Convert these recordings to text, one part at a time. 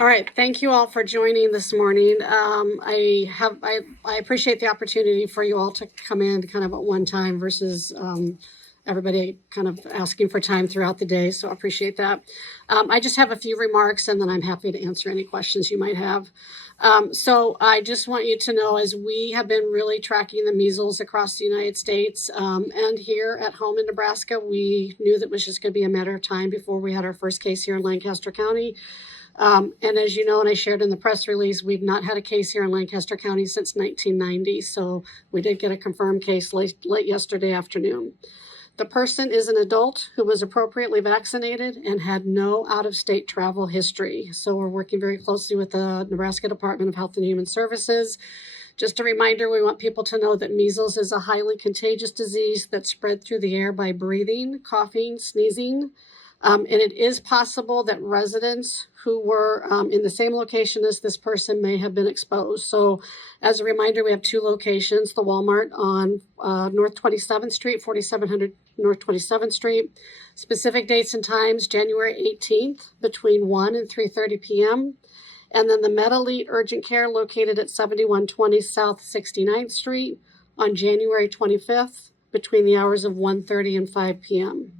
All right, thank you all for joining this morning. I appreciate the opportunity for you all to come in kind of at one time versus everybody kind of asking for time throughout the day. So I appreciate that. I just have a few remarks, and then I'm happy to answer any questions you might have. So I just want you to know, as we have been really tracking the measles across the United States and here at home in Nebraska, we knew that it was just going to be a matter of time before we had our first case here in Lancaster County. And as you know, and I shared in the press release, we've not had a case here in Lancaster County since 1990. So we did get a confirmed case late yesterday afternoon. The person is an adult who was appropriately vaccinated and had no out-of-state travel history. So we're working very closely with the Nebraska Department of Health and Human Services. Just a reminder, we want people to know that measles is a highly contagious disease that's spread through the air by breathing, coughing, sneezing. And it is possible that residents who were in the same location as this person may have been exposed. So as a reminder, we have two locations, the Walmart on North 27th Street, 4700 North 27th Street. Specific dates and times, January 18th between 1 and 3:30 p.m. And then the MedElite Urgent Care located at 7120 South 69th Street on January 25th between the hours of 1:30 and 5 p.m.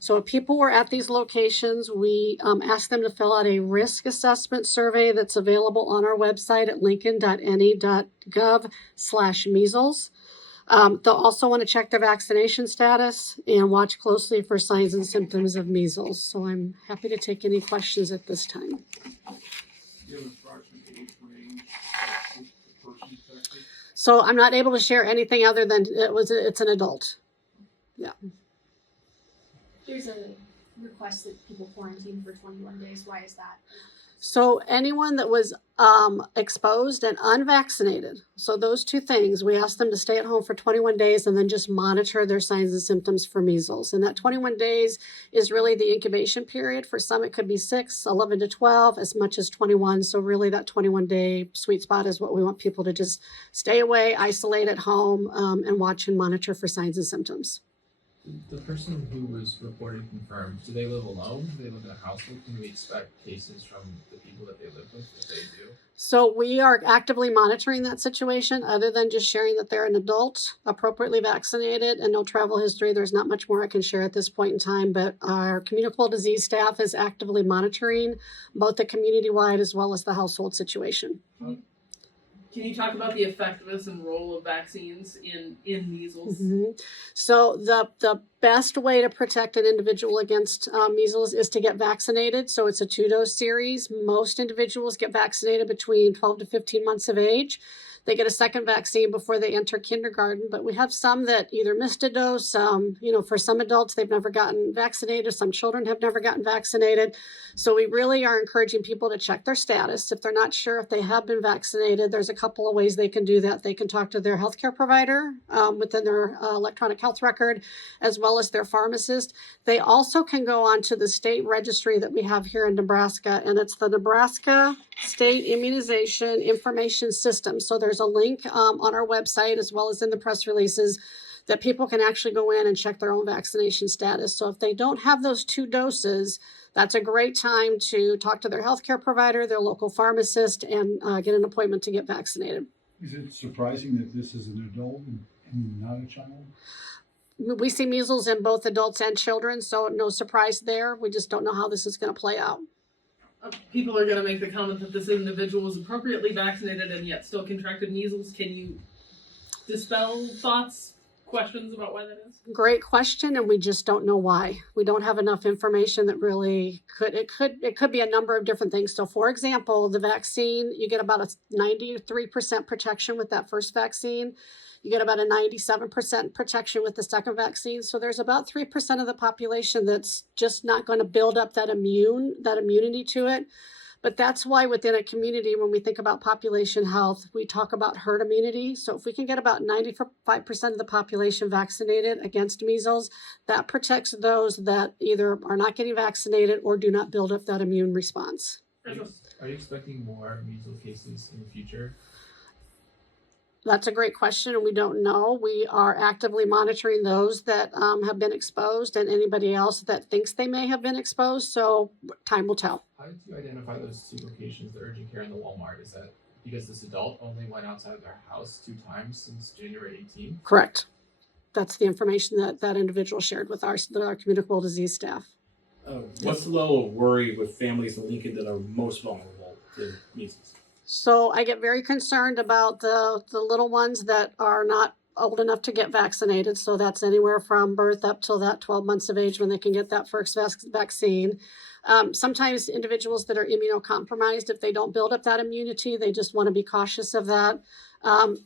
So if people were at these locations, we asked them to fill out a risk assessment survey that's available on our website at lincoln.ne.gov/measles. They'll also want to check their vaccination status and watch closely for signs and symptoms of measles. So I'm happy to take any questions at this time. So I'm not able to share anything other than it's an adult. Yeah. There's a request that people quarantine for 21 days. Why is that? So anyone that was exposed and unvaccinated, so those two things, we asked them to stay at home for 21 days and then just monitor their signs and symptoms for measles. And that 21 days is really the incubation period. For some, it could be 6, 11 to 12, as much as 21. So really that 21-day sweet spot is what we want people to just stay away, isolate at home, and watch and monitor for signs and symptoms. The person who was reported confirmed, do they live alone? Do they live in a household? Can we expect cases from the people that they live with if they do? So we are actively monitoring that situation. Other than just sharing that they're an adult, appropriately vaccinated, and no travel history, there's not much more I can share at this point in time. But our communicable disease staff is actively monitoring both the community-wide as well as the household situation. Can you talk about the effectiveness and role of vaccines in measles? Mm-hmm. So the best way to protect an individual against measles is to get vaccinated. So it's a 2-dose series. Most individuals get vaccinated between 12 to 15 months of age. They get a second vaccine before they enter kindergarten, but we have some that either missed a dose. For some adults, they've never gotten vaccinated. Some children have never gotten vaccinated. So we really are encouraging people to check their status. If they're not sure if they have been vaccinated, there's a couple of ways they can do that. They can talk to their healthcare provider within their electronic health record, as well as their pharmacist. They also can go on to the state registry that we have here in Nebraska, and it's the Nebraska State Immunization Information System. So there's a link on our website as well as in the press releases that people can actually go in and check their own vaccination status. So if they don't have those 2 doses, that's a great time to talk to their healthcare provider, their local pharmacist, and get an appointment to get vaccinated. Is it surprising that this is an adult and not a child? We see measles in both adults and children, so no surprise there. We just don't know how this is going to play out. People are going to make the comment that this individual was appropriately vaccinated and yet still contracted measles. Can you dispel questions about why that is? Great question, and we just don't know why. We don't have enough information that really it could be a number of different things. So for example, the vaccine, you get about a 93% protection with that first vaccine. You get about a 97% protection with the second vaccine. So there's about 3% of the population that's just not going to build up that immunity to it. But that's why within a community, when we think about population health, we talk about herd immunity. So if we can get about 95% of the population vaccinated against measles, that protects those that either are not getting vaccinated or do not build up that immune response. Are you expecting more measles cases in the future? That's a great question, and we don't know. We are actively monitoring those that have been exposed and anybody else that thinks they may have been exposed. So time will tell. How did you identify those two locations, the urgent care and the Walmart? Is that because this adult only went outside of their house 2 times since January 18th? Correct. That's the information that that individual shared with our communicable disease staff. What's the level of worry with families in Lincoln that are most vulnerable to measles? So I get very concerned about the little ones that are not old enough to get vaccinated. So that's anywhere from birth up till that 12 months of age when they can get that first vaccine. Sometimes individuals that are immunocompromised, if they don't build up that immunity, they just want to be cautious of that.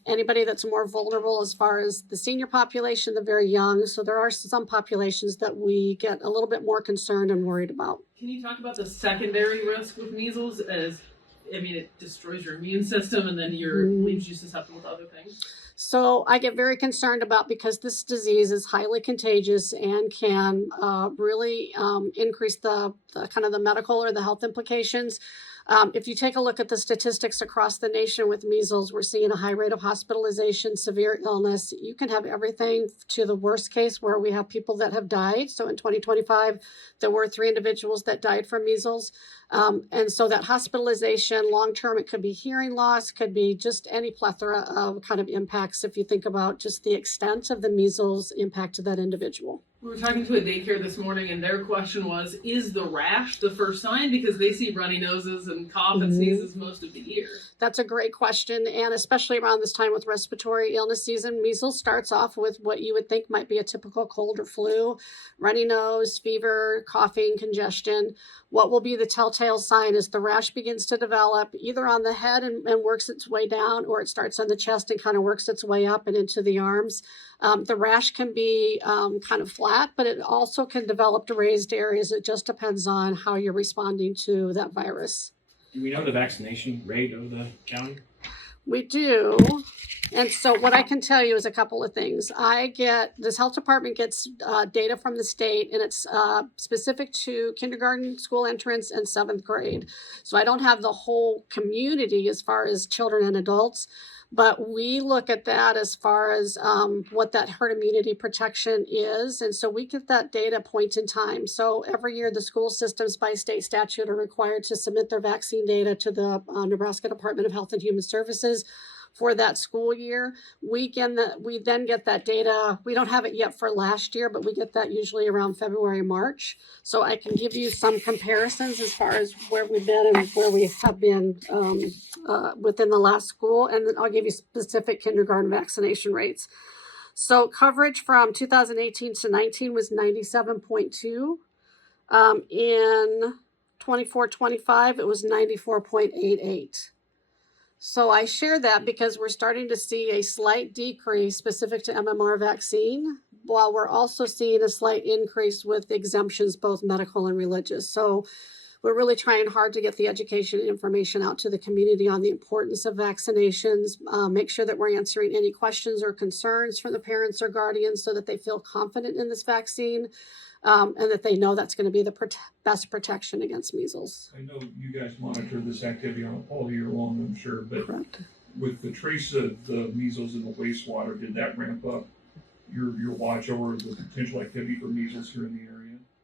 Anybody that's more vulnerable as far as the senior population, the very young. So there are some populations that we get a little bit more concerned and worried about. Can you talk about the secondary risk with measles? It destroys your immune system and then leaves you susceptible to other things. So I get very concerned about, because this disease is highly contagious and can really increase the kind of the medical or the health implications. If you take a look at the statistics across the nation with measles, we're seeing a high rate of hospitalization, severe illness. You can have everything to the worst case where we have people that have died. So in 2025, there were 3 individuals that died from measles. And so that hospitalization, long-term, it could be hearing loss, could be just any plethora of kind of impacts if you think about just the extent of the measles impact to that individual. We were talking to a daycare this morning, and their question was, is the rash the first sign? Because they see runny noses and cough and sneezes most of the year. That's a great question. And especially around this time with respiratory illness season, measles starts off with what you would think might be a typical cold or flu, runny nose, fever, coughing, congestion. What will be the telltale sign is the rash begins to develop either on the head and works its way down, or it starts on the chest and kind of works its way up and into the arms. The rash can be kind of flat, but it also can develop to raised areas. It just depends on how you're responding to that virus. Do we know the vaccination rate of the county? We do. And so what I can tell you is a couple of things. This health department gets data from the state, and it's specific to kindergarten school entrance and 7th grade. So I don't have the whole community as far as children and adults, but we look at that as far as what that herd immunity protection is. And so we get that data point in time. So every year the school systems by state statute are required to submit their vaccine data to the Nebraska Department of Health and Human Services for that school year. We then get that data. We don't have it yet for last year, but we get that usually around February, March. So I can give you some comparisons as far as where we've been and where we have been within the last school. And then I'll give you specific kindergarten vaccination rates. So coverage from 2018 to 19 was 97.2. In 24-25, it was 94.88. So I share that because we're starting to see a slight decrease specific to MMR vaccine, while we're also seeing a slight increase with exemptions, both medical and religious. So we're really trying hard to get the education and information out to the community on the importance of vaccinations, make sure that we're answering any questions or concerns from the parents or guardians so that they feel confident in this vaccine. And that they know that's going to be the best protection against measles. I know you guys monitor this activity all year long, I'm sure, but Correct. With the trace of the measles in the wastewater, did that ramp up your watch over the potential activity for measles here in the area?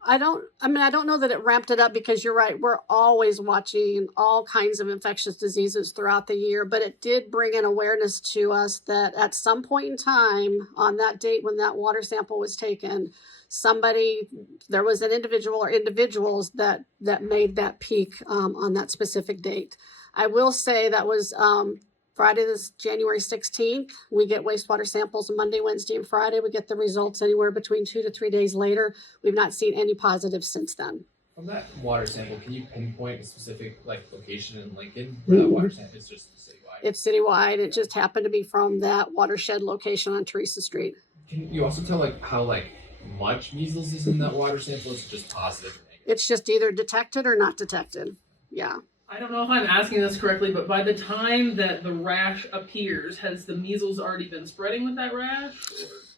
I don't know that it ramped it up, because you're right. We're always watching all kinds of infectious diseases throughout the year, but it did bring an awareness to us that at some point in time on that date when that water sample was taken, there was an individual or individuals that made that peak on that specific date. I will say that was Friday, this January 16th. We get wastewater samples Monday, Wednesday, and Friday. We get the results anywhere between 2 to 3 days later. We've not seen any positives since then. From that water sample, can you pinpoint a specific location in Lincoln where that water sample is just citywide? It's citywide. It just happened to be from that watershed location on Teresa Street. Can you also tell how much measles is in that water sample? Is it just positive? It's just either detected or not detected. Yeah. I don't know if I'm asking this correctly, but by the time that the rash appears, has the measles already been spreading with that rash?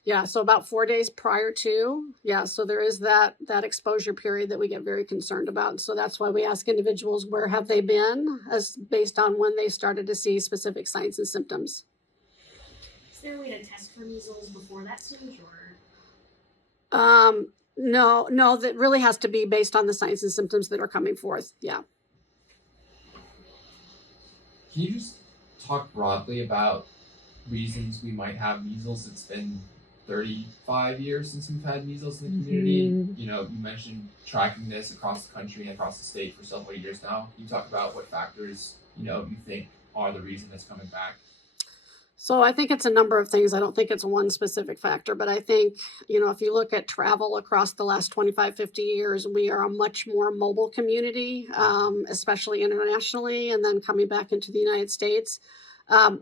Yeah, so about 4 days prior to, so there is that exposure period that we get very concerned about. And so that's why we ask individuals, where have they been, as based on when they started to see specific signs and symptoms. there a way to test for measles before that stage, or? No, that really has to be based on the signs and symptoms that are coming forth. Yeah. Can you just talk broadly about reasons we might have measles? It's been 35 years since we've had measles in the community. Mhm. You know, you mentioned tracking this across the country and across the state for several years now. Can you talk about what factors, you think are the reason it's coming back? So I think it's a number of things. I don't think it's one specific factor, but I think, if you look at travel across the last 25, 50 years, we are a much more mobile community, especially internationally, and then coming back into the United States.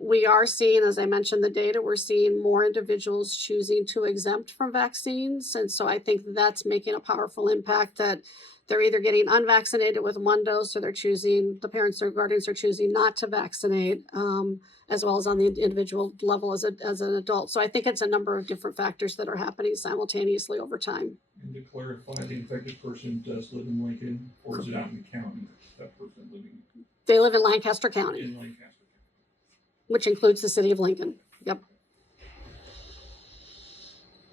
We are seeing, as I mentioned, the data, we're seeing more individuals choosing to exempt from vaccines. And so I think that's making a powerful impact that they're either getting unvaccinated with one dose or the parents or guardians are choosing not to vaccinate, as well as on the individual level as an adult. So I think it's a number of different factors that are happening simultaneously over time. And to clarify, the infected person does live in Lincoln, or is it out in the county? That person living They live in Lancaster County, in Lancaster County. which includes the city of Lincoln. Yep.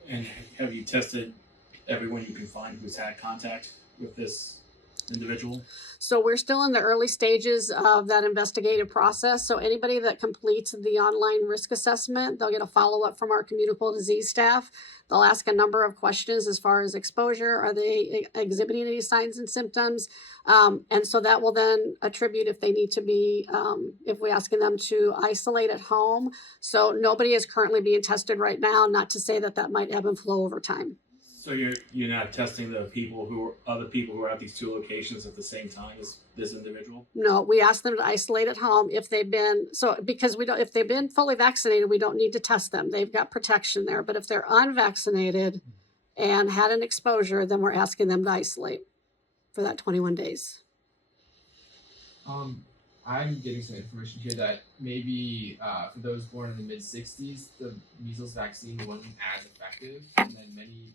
And have you tested everyone you can find who's had contact with this individual? So we're still in the early stages of that investigative process. So anybody that completes the online risk assessment, they'll get a follow-up from our communicable disease staff. They'll ask a number of questions as far as exposure. Are they exhibiting any signs and symptoms? And so that will then attribute if they need to be, if we're asking them to isolate at home. So nobody is currently being tested right now, not to say that might ebb and flow over time. So you're not testing the other people who are at these two locations at the same time as this individual? No, we ask them to isolate at home if they've been, because if they've been fully vaccinated, we don't need to test them. They've got protection there. But if they're unvaccinated and had an exposure, then we're asking them to isolate for that 21 days. I'm getting some information here that maybe for those born in the mid-60s, the measles vaccine wasn't as effective, and then many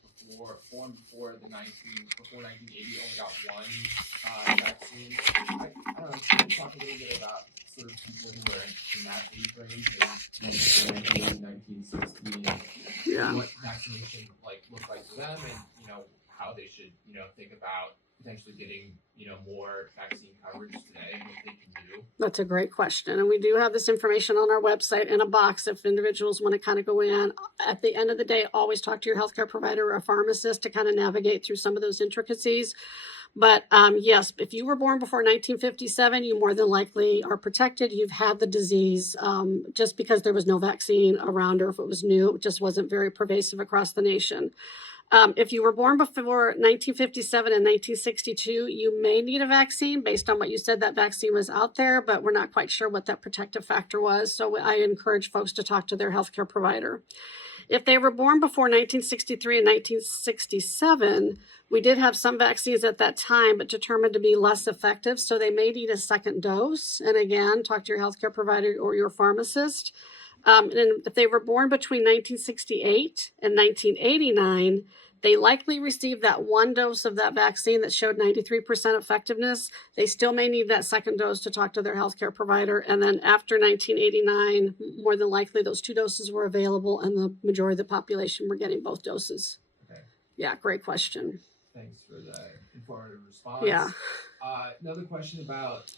born before 1980 only got one vaccine. I don't know, can you talk a little bit about sort of people who were in that age range in 1960, Yeah. what vaccination looked like for them, and how they should think about potentially getting more vaccine coverage today and what they can do? That's a great question. And we do have this information on our website in a box if individuals want to kind of go in. At the end of the day, always talk to your healthcare provider or a pharmacist to kind of navigate through some of those intricacies. But yes, if you were born before 1957, you more than likely are protected. You've had the disease just because there was no vaccine around, or if it was new, it just wasn't very pervasive across the nation. If you were born before 1957 and 1962, you may need a vaccine based on what you said. That vaccine was out there, but we're not quite sure what that protective factor was. So I encourage folks to talk to their healthcare provider. If they were born before 1963 and 1967, we did have some vaccines at that time, but determined to be less effective. So they may need a second dose. And again, talk to your healthcare provider or your pharmacist. And if they were born between 1968 and 1989, they likely received that one dose of that vaccine that showed 93% effectiveness. They still may need that second dose to talk to their healthcare provider. And then after 1989, more than likely those two doses were available and the majority of the population were getting both doses. Okay. Yeah, great question. Thanks for that informative response. Yeah. Another question about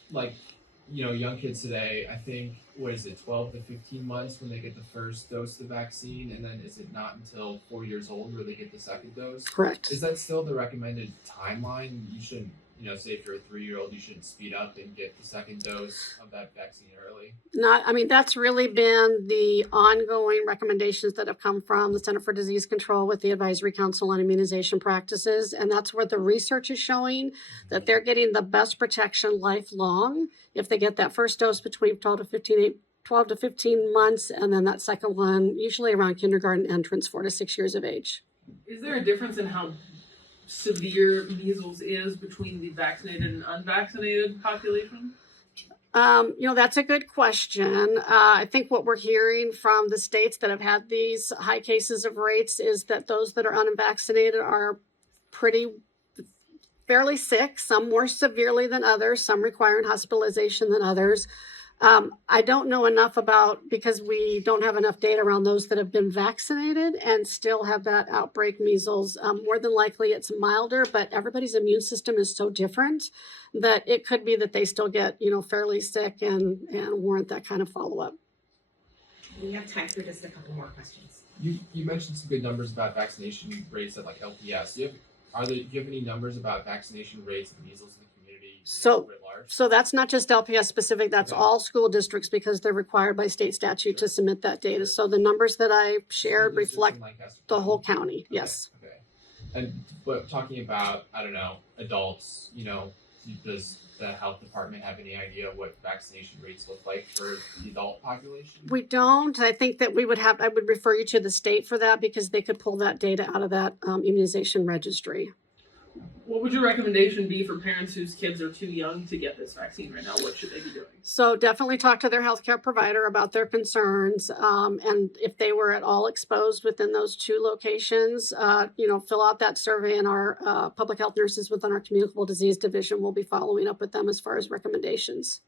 young kids today. I think, 12 to 15 months when they get the first dose of the vaccine, and then is it not until 4 years old where they get the second dose? Correct. Is that still the recommended timeline? You shouldn't, say if you're a 3-year-old, you shouldn't speed up and get the second dose of that vaccine early? That's really been the ongoing recommendations that have come from the Center for Disease Control with the Advisory Council on Immunization Practices. And that's where the research is showing that they're getting the best protection lifelong if they get that first dose between 12 to 15 months, and then that second one, usually around kindergarten entrance, 4 to 6 years of age. Is there a difference in how severe measles is between the vaccinated and unvaccinated population? That's a good question. I think what we're hearing from the states that have had these high cases of rates is that those that are unvaccinated are fairly sick, some more severely than others, some requiring hospitalization than others. I don't know enough about, because we don't have enough data around those that have been vaccinated and still have that outbreak measles. More than likely it's milder, but everybody's immune system is so different that it could be that they still get, fairly sick and warrant that kind of follow-up. We have time for just a couple more questions. You mentioned some good numbers about vaccination rates at like LPS. Do you have any numbers about vaccination rates of measles in the community writ large? So that's not just LPS specific, that's Okay. all school districts because they're required by state statute to submit that data. So the numbers that I shared School districts reflect in Lancaster the County? whole county, Okay, yes. Okay. And but talking about, I don't know, adults, does the health department have any idea what vaccination rates look like for the adult population? We don't. I think that I would refer you to the state for that because they could pull that data out of that immunization registry. What would your recommendation be for parents whose kids are too young to get this vaccine right now? What should they be doing? So definitely talk to their healthcare provider about their concerns. And if they were at all exposed within those 2 locations, fill out that survey, and our public health nurses within our communicable disease division will be following up with them as far as recommendations.